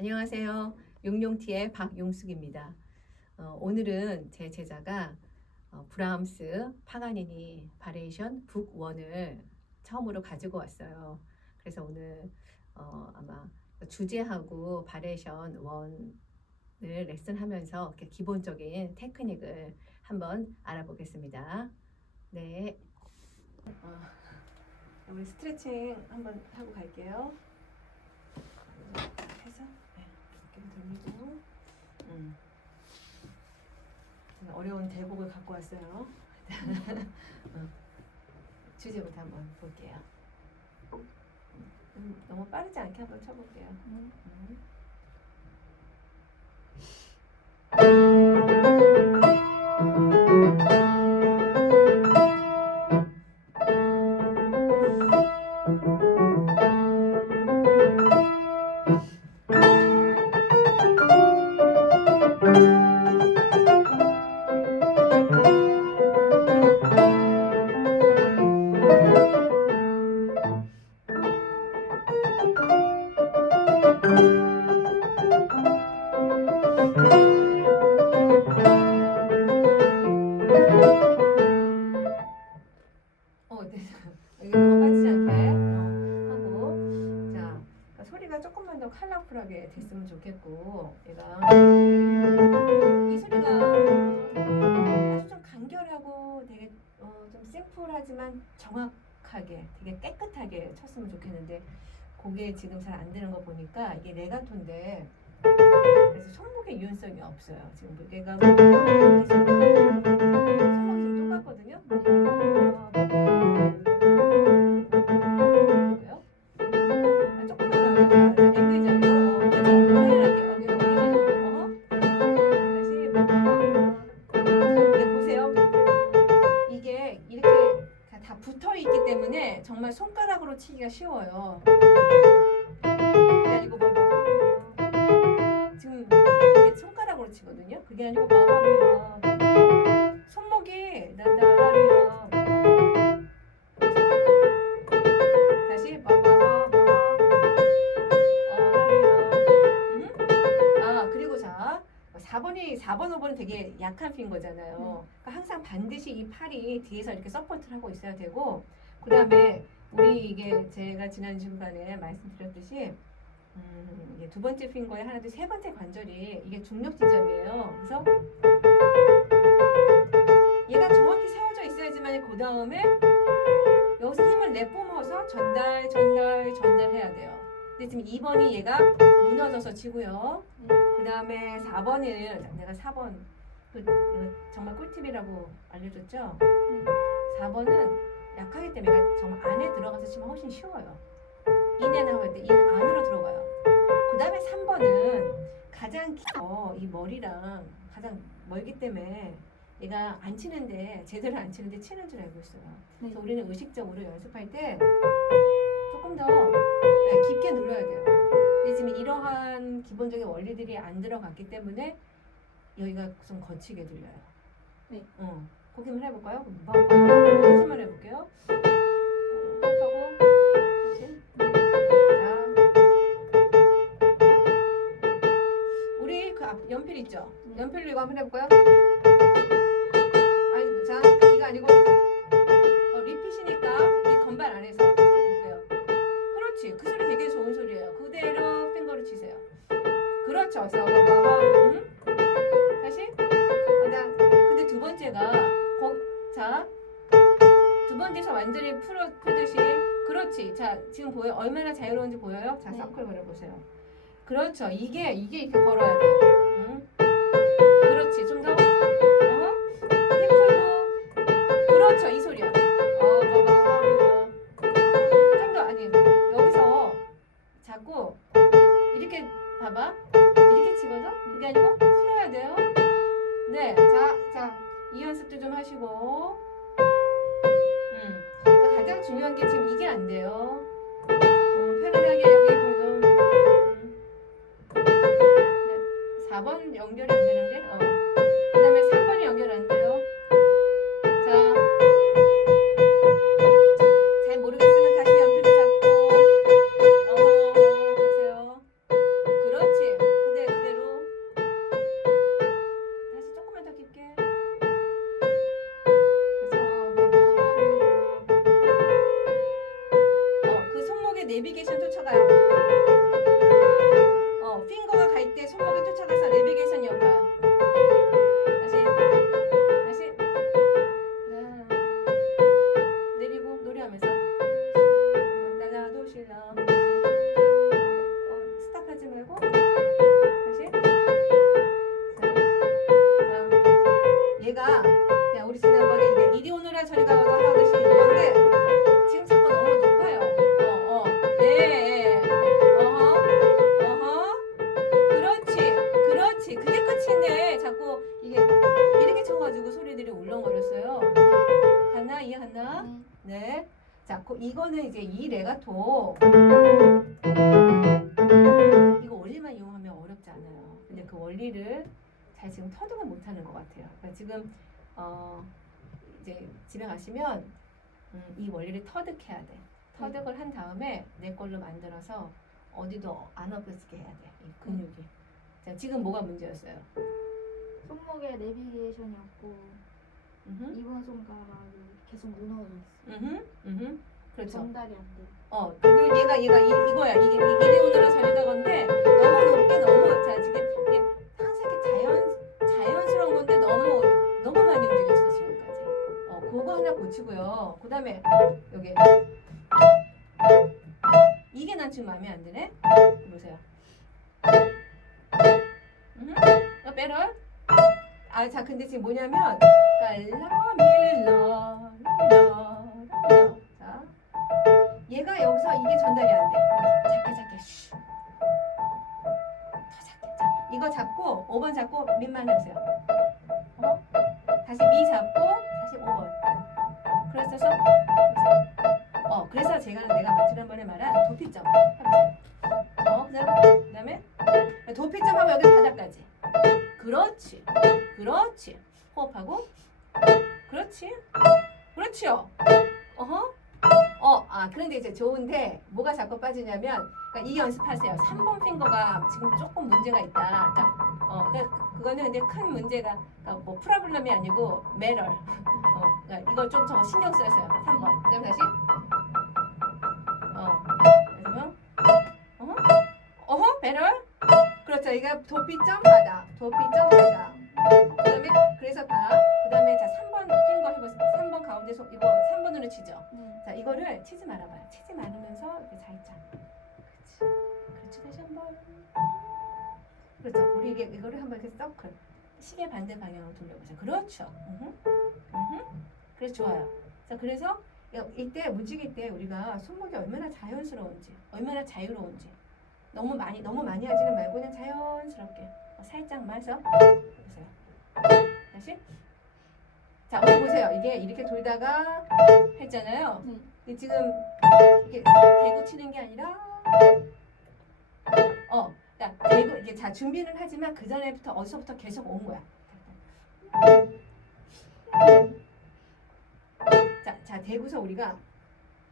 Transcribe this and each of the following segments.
안녕하세요. 용용티의 박용숙입니다. 어, 오늘은 제 제자가 어, 브라함스 파가니니 바레이션 북 원을 처음으로 가지고 왔어요. 그래서 오늘 어, 아마 주제하고 바레이션 원을 레슨하면서 이렇게 기본적인 테크닉을 한번 알아보겠습니다. 네. 어, 우리 스트레칭 한번 하고 갈게요. 이렇게 돌리고 음. 어려운 대곡을 갖고 왔어요. 어. 주제부터 한번 볼게요. 음, 너무 빠르지 않게 한번 쳐볼게요. 음. 어, 됐으면 좋겠고 얘가 이 소리가 아주 좀 간결하고 되게 어, 좀 심플하지만 정확하게 되게 깨끗하게 쳤으면 좋겠는데 그게 지금 잘 안 되는 거 보니까 이게 레가토인데 그래서 손목의 유연성이 없어요. 지금 무게가 손목이 똑같거든요. 정말 손가락으로 치기가 쉬워요. 봐봐. 지금 이게 손가락으로 치거든요. 그게 아니고 봐봐. 손목이. 다시. 음? 아 그리고 자 4번이 4번 5번은 되게 약한 핀 거잖아요. 그러니까 항상 반드시 이 팔이 뒤에서 이렇게 서포트를 하고 있어야 되고 그 다음에 우리 이게 제가 지난 시간에 말씀드렸듯이 음, 이게 두 번째 핑거의 하나 둘 세 번째 관절이 이게 중력 지점이에요. 그래서 얘가 정확히 세워져 있어야지만 그 다음에 여기서 힘을 내뿜어서 전달 전달 전달해야 돼요. 근데 지금 2번이 얘가 무너져서 치고요. 그 다음에 4번은 내가 4번 그 정말 꿀팁이라고 알려줬죠. 4번은 약하기 때문에 정말 안에 들어가서 치면 훨씬 쉬워요. 인에는 하고 할때 인 안으로 들어가요. 그 다음에 3번은 가장 어, 이 머리랑 가장 멀기 때문에 얘가 안 치는데 제대로 안 치는데 치는 줄 알고 있어요. 네. 그래서 우리는 의식적으로 연습할 때 조금 더 네, 깊게 눌러야 돼요. 근데 지금 이러한 기본적인 원리들이 안 들어갔기 때문에 여기가 좀 거치게 들려요. 네. 어, 거기만 해볼까요? 해볼게요. 하고 다시. 자, 우리 그 앞 연필 있죠? 네. 연필로 이거 한번 해볼까요? 아니, 자, 이거 아니고 어, 리핏이니까 이 건반 안에서 해볼게요. 그렇지, 그 소리 되게 좋은 소리예요. 그대로 핑거로 치세요. 그렇죠, 그래서 봐봐, 응? 다시. 번째서 완전히 풀어 풀듯이 그렇지. 자, 지금 보여 얼마나 자유로운지 보여요? 자, 네. 서클 걸어보세요. 그렇죠. 이게 이게 이렇게 걸어야 돼. 응? 그렇지. 좀 더. 어? 힘 풀고. 그렇죠. 이 소리야. 어, 봐봐, 이거. 좀더 아니 여기서 자꾸 이렇게 봐봐. 이렇게 치거든. 그게 아니고 풀어야 돼요. 네. 자, 자, 이 연습도 좀 하시고. 가장 중요한 게 지금 이게 안 돼요. 어, 편안하게 여기 보면. 음. 네. 4번 연결이 안 되는데. 어. 집에 가시면 음, 이 원리를 터득해야 돼. 터득을 한 다음에 내 걸로 만들어서 어디도 안 아프게 해야 돼. 이 근육이. 자 지금 뭐가 문제였어요? 손목에 내비게이션이 없고 음흠. 이번 손가락이 계속 무너져 있어. 음흠. 음흠. 그렇죠. 전달이 안 돼. 어, 그리고 얘가 얘가 이, 이거야. 이게 이게 레오너라 저리다 건데 너무 높게 너무 자 지금 어, 그거 하나 고치고요. 그 다음에 여기 이게 난 지금 마음에 안 드네. 보세요. 음, 어, 빼라. 아, 자, 근데 지금 뭐냐면 밀라 밀라. 자. 얘가 여기서 이게 전달이 안 돼. 작게 작게 쉬. 더 작게. 자, 이거 잡고 5번 잡고 밑만 해보세요. 어? 다시 미 잡고 다시 5번. 보세요. 어, 그래서 제가 내가 지난번에 말한 도피점. 어, 그다음 그다음에 도피점하고 여기 바닥까지. 그렇지. 그렇지. 호흡하고. 그렇지. 그렇지요. 어허. 어, 아, 그런데 이제 좋은데 뭐가 자꾸 빠지냐면 그러니까 이 연습하세요. 3번 핑거가 지금 조금 문제가 있다. 그러니까 어, 그러니까 그거는 근데 큰 문제가 그러니까 뭐 프라블럼이 아니고 매럴. 어, 그러니까 이걸 좀더 신경 써서요. 3번. 그다음 다시. 어. 그래서 어허. 어허, 매럴. 그렇죠. 이거 도피점 바다. 도피점 바다. 그다음에 그래서 다. 그다음에 자 3번 핑거 해보세요. 3번 가운데 손 이거 3번으로 치죠. 네. 자 이거를 치지 말아봐요. 치지 말으면서 이렇게 살짝. 그렇지. 그렇지 다시 한 번. 그렇죠. 우리 이게 이거를 한번 이렇게 서클 시계 반대 방향으로 돌려보세요. 그렇죠. 음흠. 음흠. 그래 좋아요. 자 그래서 여- 이때 움직일 때 우리가 손목이 얼마나 자연스러운지, 얼마나 자유로운지 너무 많이 너무 많이 하지는 말고 그냥 자연스럽게 어, 살짝만 해서 보세요. 다시. 자 우리 보세요. 이게 이렇게 돌다가 했잖아요. 네. 이게 지금 이게 대고 치는 게 아니라 어, 야 대고 이게 자 준비는 하지만 그 전에부터 어디서부터 계속 온 거야. 자, 자 대고서 우리가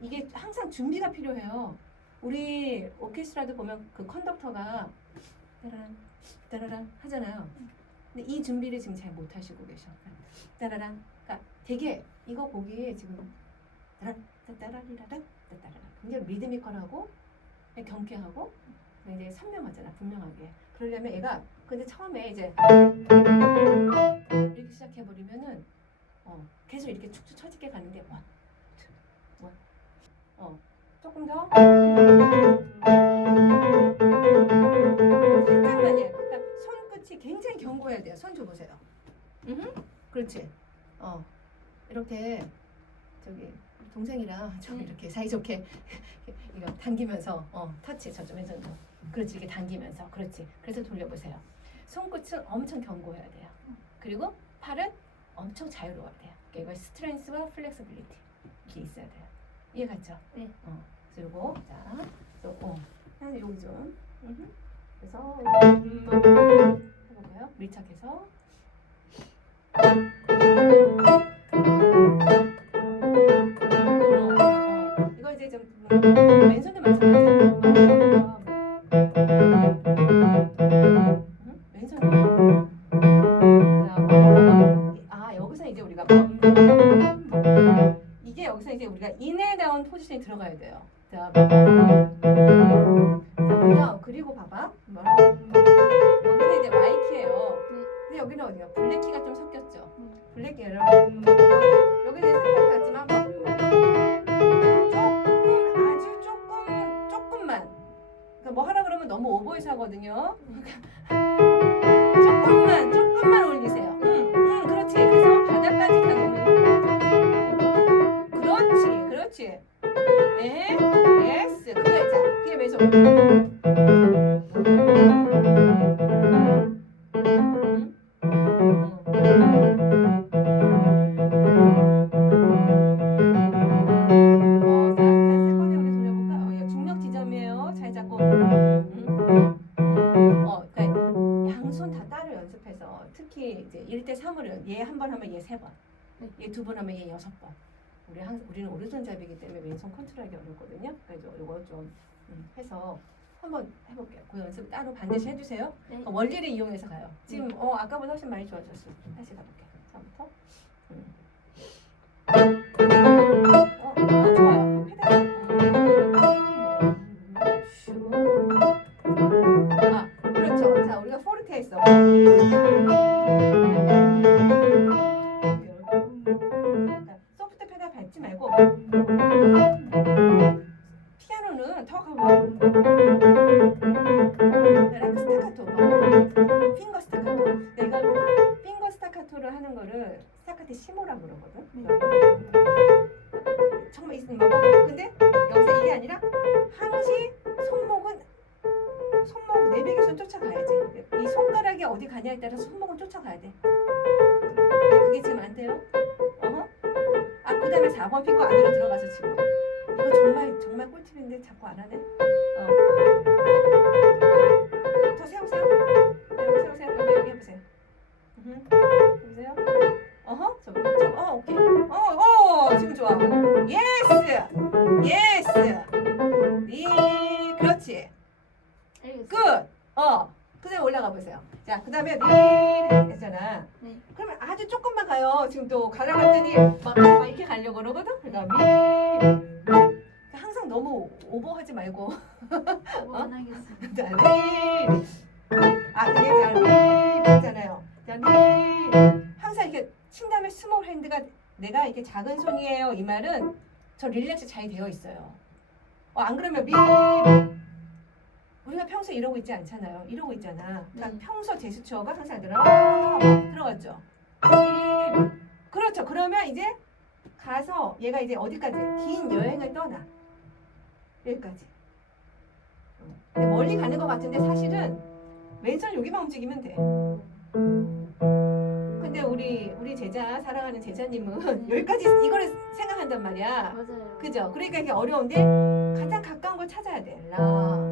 이게 항상 준비가 필요해요. 우리 오케스트라도 보면 그 컨덕터가 따라란 따라란 하잖아요. 근데 이 준비를 지금 잘 못 하시고 계셔. 따라란. 그러니까 되게 이거 곡이 지금 따란 따라리라라 따라라. 굉장히 리드미컬하고 경쾌하고 굉장히 선명하잖아 분명하게. 그러려면 얘가 근데 처음에 이제 이렇게 시작해 버리면은 어 계속 이렇게 축축 처지게 가는데 원, 투, 원, 어 조금 더 살짝만요. 그러니까 손끝이 굉장히 견고해야 돼요. 손 줘보세요. 음, 그렇지. 어 이렇게 저기 동생이랑 좀 네. 이렇게 사이좋게 이거 당기면서 어 터치 저좀 해서 그렇지 이렇게 당기면서 그렇지. 그래서 돌려보세요. 손끝은 엄청 견고해야 돼요. 그리고 팔은 엄청 자유로워야 돼요. 그러니까 이거 스트렝스와 플렉서빌리티 이게 있어야 돼요. 이해갔죠? 네. 어. 요거 자, 또 어, 한 여기 좀. 음흠. 그래서 음, 해볼까요? 밀착해서. 왼손도. 음, 왼손도. 아 여기서 이제 우리가 이게 여기서 이제 우리가 인해다운 포지션이 들어가야 돼요. 자, 이제 1대 3으로 얘 한 번 하면 얘 세 번, 네. 얘두 번 하면 얘 여섯 번. 우리 항상 우리는 오른손잡이기 때문에 왼손 컨트롤하기 어렵거든요. 그래서 이거 좀 음, 해서 한번 해볼게요. 그 연습 따로 반드시 해주세요. 네. 그 원리를 이용해서 가요. 지금 어 아까보다 훨씬 많이 좋아졌어. 다시 가볼게요. 처음부터. 음. 어, 어 좋아 안 그러면 미. 우리가 평소에 이러고 있지 않잖아요. 이러고 있잖아. 그러니까 네. 평소 제스처가 항상 들어 뭐 들어갔죠. 리. 그렇죠. 그러면 이제 가서 얘가 이제 어디까지 긴 여행을 떠나 여기까지. 멀리 가는 것 같은데 사실은 왼손 여기만 움직이면 돼. 근데 우리 우리 제자 사랑하는 제자님은 여기까지 이거를 생각한단 말이야. 맞아요. 그죠? 그러니까 이게 어려운데 가장 가까운 걸 찾아야 돼. 라,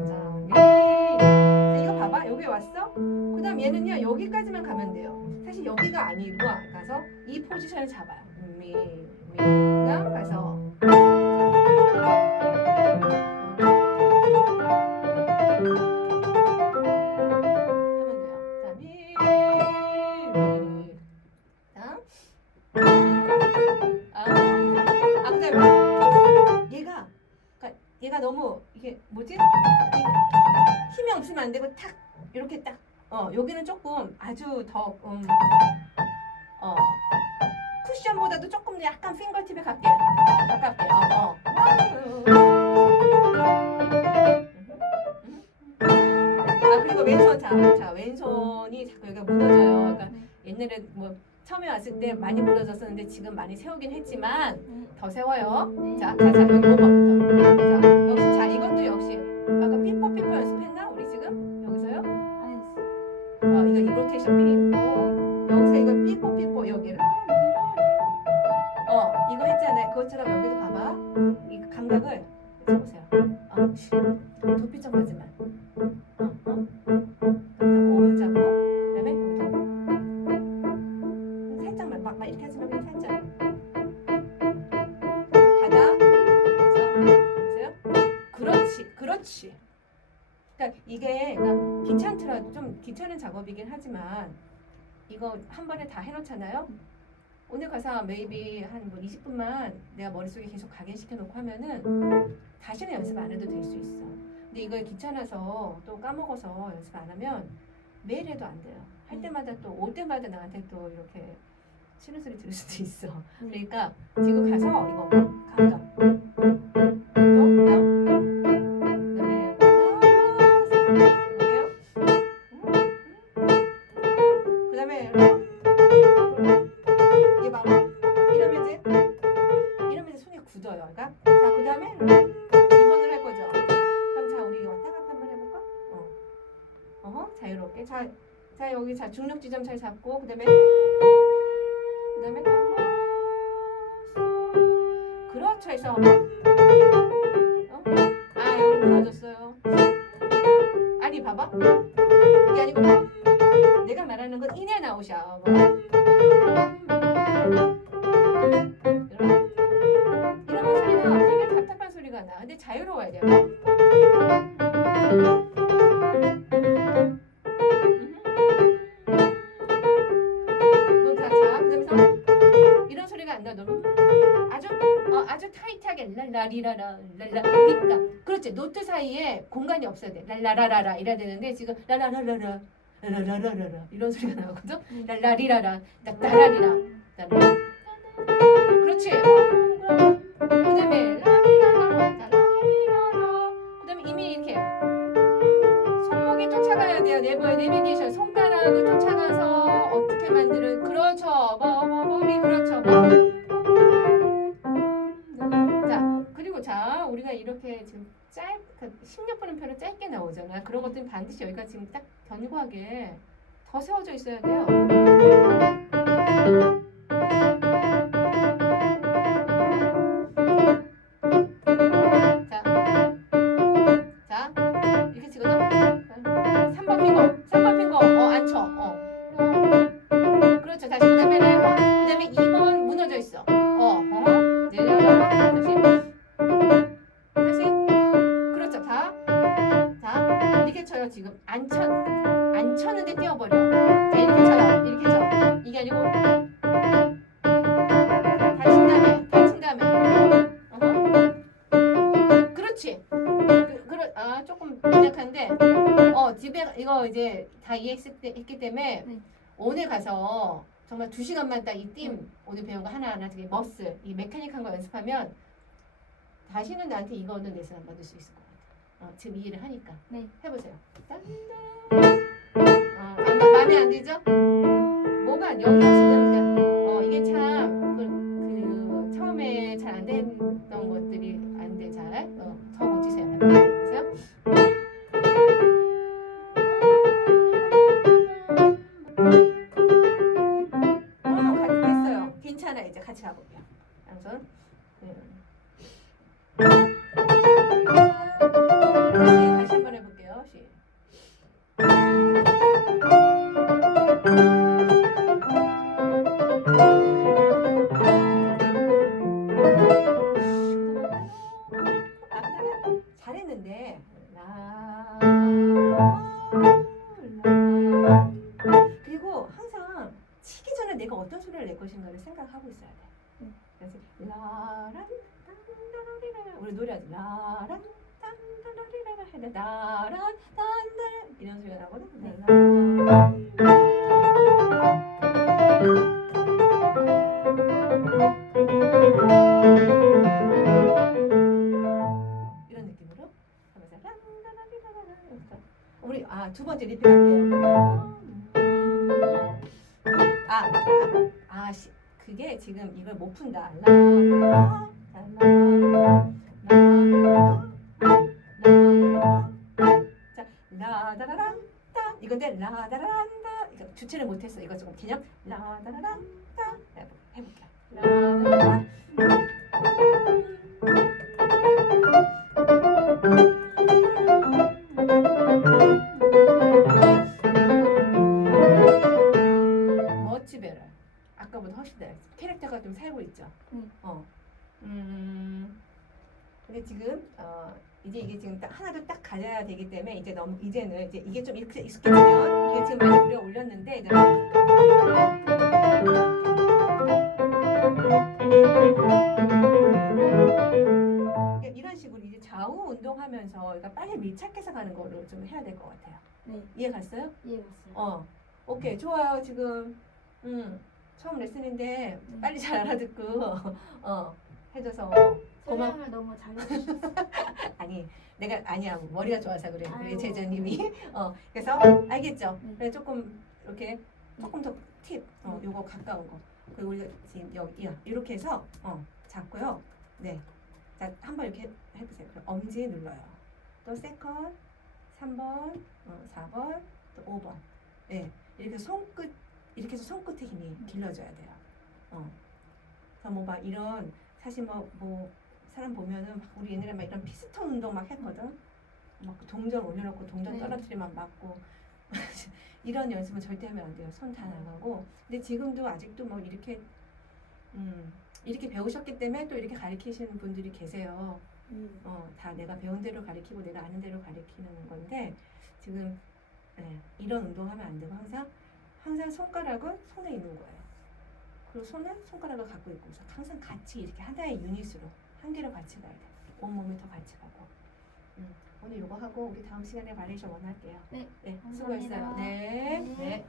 자, 미. 자, 이거 봐봐. 여기 왔어? 그 다음 얘는요, 여기까지만 가면 돼요. 사실 여기가 아니고 가서 이 포지션을 잡아요. 미, 음, 어 쿠션보다도 조금 약간 핑거팁에 가깝게 가깝게. 어, 어. 아 그리고 왼손 자, 자 왼손이 자꾸 여기가 무너져요. 그러니까 네. 옛날에 뭐 처음에 왔을 때 많이 무너졌었는데 지금 많이 세우긴 했지만 네. 더 세워요. 네. 자, 자, 자, 여기 5번부터. 자, 역시, 자, 이것도 역시. 아까 삐뽀 연습했 어, 이거 이 로테이션 삐뽀. 여기서 이거 삐뽀 삐뽀 여기를. 어, 이거 했잖아요. 그것처럼 여기도 봐봐. 이 감각을 잡으세요. 어, 쉬. 두피 좀 하지만. 이게 그러니까 귀찮더라도 좀 귀찮은 작업이긴 하지만 이거 한 번에 다 해놓잖아요. 오늘 가서 maybe 한뭐 20분만 내가 머릿속에 계속 각인시켜 놓고 하면은 다시는 연습 안 해도 될 수 있어. 근데 이거 귀찮아서 또 까먹어서 연습 안 하면 매일 해도 안 돼요. 할 때마다 또 올 때마다 나한테 또 이렇게 치는 소리 들을 수도 있어. 네. 그러니까 지금 가서 이거 감각 자, 자 여기 자 중력 지점 잘 잡고 그다음에 그다음에 그렇죠 해서 어? 아 여기 무너졌어요. 아니 봐봐 아주 타이트하게 랄라리라라 랄라 그러니까 그렇지 노트 사이에 공간이 없어야 돼 랄라라라라 이래야 되는데 지금 라라라라라 라라라라라 이런 소리가 나거든 랄라리라라 따라리라 따라 그렇지 그다음에 따라리라라 그다음에 이미 이렇게 손목이 쫓아가야 돼요 네버의 내비게이션 손가락을 쫓아가서 어떻게 만드는 그렇죠 뭐, 뭐, 머리 그렇죠 뭐. 이렇게 지금 짧 그, 16분 음표로 짧게 나오잖아 그런 것들은 반드시 여기가 지금 딱 견고하게 더 세워져 있어야 돼요 아 조금 약한데 어 집에 이거 이제 다 이해했기 때문에 네. 오늘 가서 정말 두 시간만 딱이띵 오늘 배운 거 하나하나 되게 머슬 이 메카닉한 거 연습하면 다시는 나한테 이거는 레슨 안 받을 수 있을 것 같아. 어, 지금 이해를 하니까. 네. 해보세요. 딴 어, 안, 마- 마음에 안 들죠? 뭐가 여기 지금 그냥 어, 이게 참 그, 그 처음에 잘 안 됐던 것들이 안돼 잘. 어, 더 고치세요. 가볼게요. 양손. 음. 노래하지 라란 딴따라리라 해야 나란 딴따라 이런 소리가 나거든. 네. 이런 느낌으로 하면서 이렇게. 우리 아 두 번째 리필 할게요. 아, 아, 아, 시, 그게 지금 이걸 못 푼다. 라, 주체를 못했어. 이거 조금 그냥 라다라란 따 해볼게. 라다라란 멋지베라. 아까보다 훨씬 나 캐릭터가 좀 살고 있죠. 응. 어. 음. 근데 지금 어 이제 이게 지금 딱 하나도 딱 가져야 되기 때문에 이제 너무 이제는 이제 이게 좀 이렇게 익숙해지면 이게 지금 많이 우려 올렸는데 이제 그러니까 이런 식으로 이제 좌우 운동하면서 그러니까 빨리 밀착해서 가는 거를 좀 해야 될 것 같아요. 네. 이해 갔어요? 이해갔어요. 어, 오케이, 좋아요. 지금, 음, 처음 레슨인데 네. 빨리 잘 알아듣고, 어, 해줘서 고마. 설명을 너무 잘해주셨어요. 아니, 내가 아니야 머리가 좋아서 그래. 우리 아유. 제자님이, 어, 그래서 알겠죠? 네. 그래 조금 이렇게 조금 더 팁, 어, 요거 가까운 거. 그리고 우리가 지금 여기 야, 이렇게 해서 어, 잡고요. 네, 자, 한번 이렇게 해 보세요. 그럼 엄지 눌러요. 또 세컨, 3번, 어, 4번, 또 5번. 네, 이렇게 손끝 이렇게 해서 손끝에 힘이 길러져야 돼요. 어. 그래서 뭐 막 이런 사실 뭐 뭐 사람 보면은 막 우리 옛날에 막 이런 피스톤 운동 막 했거든. 막 동전 올려놓고 동전 네. 떨어뜨리면 맞고 이런 연습은 절대 하면 안 돼요. 손 다 나가고. 근데 지금도 아직도 뭐 이렇게 음, 이렇게 배우셨기 때문에 또 이렇게 가르치시는 분들이 계세요. 음. 어, 다 내가 배운 대로 가르치고 내가 아는 대로 가르치는 건데 지금 예, 이런 운동하면 안 되고 항상 항상 손가락은 손에 있는 거예요. 그리고 손은 손가락을 갖고 있고 항상 같이 이렇게 하나의 유닛으로 한 개로 같이 가야 돼. 온몸이 더 같이 가고. 음, 오늘 이거 하고 우리 다음 시간에 바리에이션 원할게요. 네, 네. 수고했어요. 네. 네. 네.